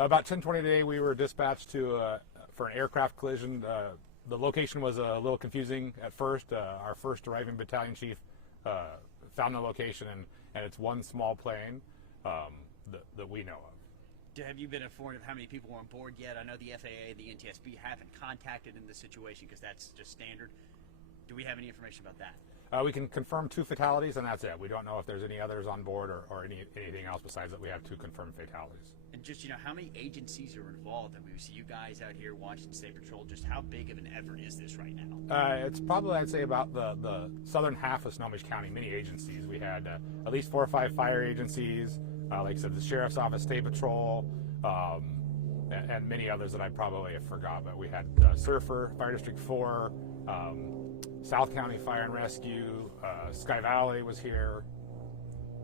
About 10:20 today, we were dispatched for an aircraft collision. The location was a little confusing at first. Our first arriving battalion chief found the location, and it's one small plane that we know of. Have you been informed of how many people were on board yet? I know the FAA and the NTSB haven't contacted in this situation because that's just standard. Do we have any information about that? We can confirm 2 fatalities, and that's it. We don't know if there's any others on board or anything else besides that. We have 2 confirmed fatalities. And just, how many agencies are involved? I mean, we see you guys out here, Washington State Patrol. Just how big of an effort is this right now? It's probably, I'd say, about the southern half of Snohomish County, many agencies. We had at least 4 or 5 fire agencies, like I said, the Sheriff's Office, State Patrol, and many others that I probably have forgot. But we had Surfer, Fire District 4, South County Fire and Rescue, Sky Valley was here.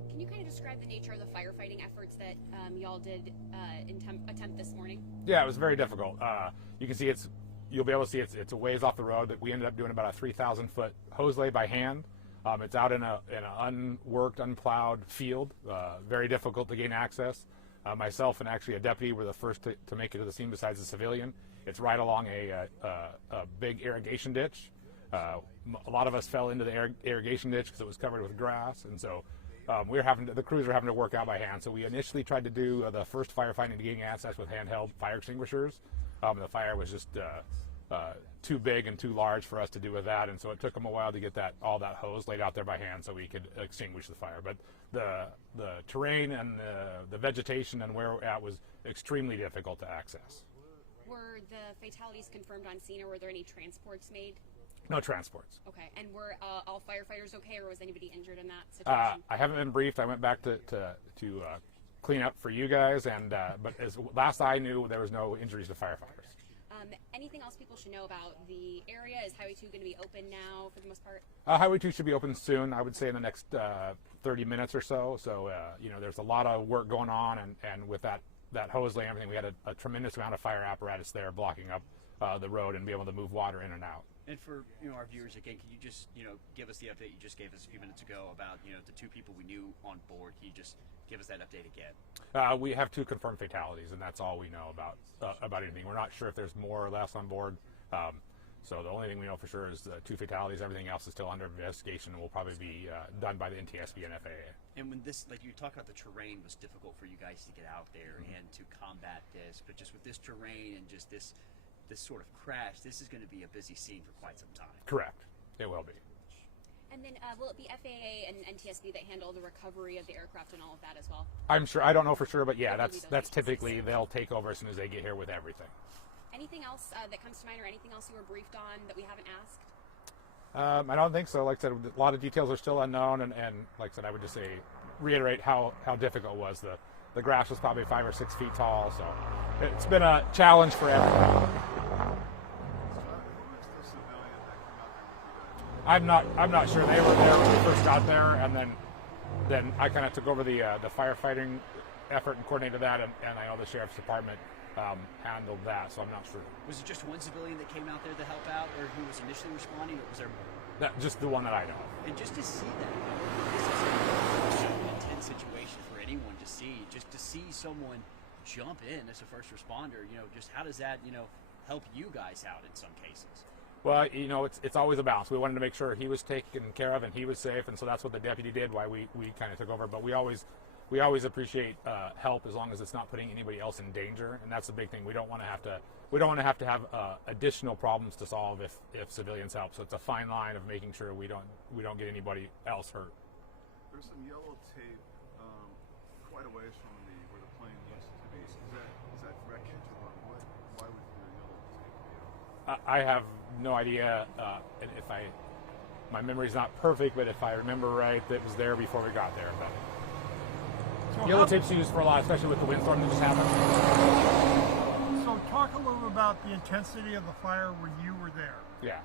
Can you kind of describe the nature of the firefighting efforts that y'all did attempt this morning? Yeah, it was very difficult. You can see you'll be able to see it's a ways off the road. That we ended up doing about a 3,000-foot hose lay by hand. It's out in an unworked, unplowed field. Very difficult to gain access. Myself and actually a deputy were the first to make it to the scene besides the civilian. It's right along a big irrigation ditch. A lot of us fell into the irrigation ditch because it was covered with grass, and so the crews were having to work out by hand. So we initially tried to do the first firefighting to gain access with handheld fire extinguishers. The fire was just too big and too large for us to do with that, and so it took them a while to get all that hose laid out there by hand so we could extinguish the fire. But the terrain and the vegetation and where we're at was extremely difficult to access. Were the fatalities confirmed on scene, or were there any transports made? No transports. Okay, and were all firefighters okay, or was anybody injured in that situation? I haven't been briefed. I went back to clean up for you guys, but as last I knew, there was no injuries to firefighters. Anything else people should know about the area? Is Highway 2 going to be open now for the most part? Highway 2 should be open soon. I would say in the next 30 minutes or so. So there's a lot of work going on, and with that hose lay and everything, we had a tremendous amount of fire apparatus there blocking up the road and be able to move water in and out. And for our viewers, again, can you just give us the update you just gave us a few minutes ago about the 2 people we knew on board? Can you just give us that update again? We have 2 confirmed fatalities, and that's all we know about anything. We're not sure if there's more or less on board. So the only thing we know for sure is 2 fatalities. Everything else is still under investigation and will probably be done by the NTSB and FAA. And when this, like you talk about, the terrain was difficult for you guys to get out there and to combat this, but just with this terrain and just this sort of crash, this is going to be a busy scene for quite some time. Correct. It will be. And then will it be FAA and NTSB that handle the recovery of the aircraft and all of that as well? I'm sure. I don't know for sure, but yeah, that's typically they'll take over as soon as they get here with everything. Anything else that comes to mind, or anything else you were briefed on that we haven't asked? I don't think so. Like I said, a lot of details are still unknown, and like I said, I would just reiterate how difficult it was. The grass was probably 5 or 6 feet tall, so it's been a challenge for everyone. I'm not sure. They were there when we first got there, and then I kind of took over the firefighting effort and coordinated that, and I know the Sheriff's Department handled that, so I'm not sure. Was it just one civilian that came out there to help out, or who was initially responding, or was there? Just the one that I know. And just to see that, this is an intense situation for anyone to see. Just to see someone jump in as a first responder, just how does that, help you guys out in some cases? Well, it's always a balance. We wanted to make sure he was taken care of and he was safe, and so that's what the deputy did. Why we kind of took over, but we always appreciate help as long as it's not putting anybody else in danger, and that's the big thing. We don't want to have to have additional problems to solve if civilians help. So it's a fine line of making sure we don't get anybody else hurt. There's some yellow tape quite a ways from where the plane used to be. Is that wreckage, or why would the yellow tape be out? I have no idea. My memory's not perfect, but if I remember right, that was there before we got there. But So yellow tape's used for a lot, especially with the windstorm that just happened. So talk a little about the intensity of the fire when you were there. Yeah,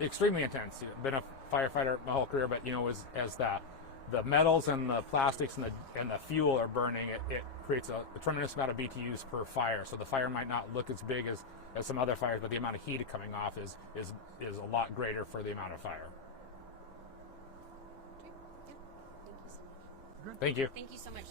extremely intense. Been a firefighter my whole career, but as the metals and the plastics and the fuel are burning, it creates a tremendous amount of BTUs per fire. So the fire might not look as big as some other fires, but the amount of heat coming off is a lot greater for the amount of fire. Okay. Yeah. Thank you so much. Thank you. Thank you so much.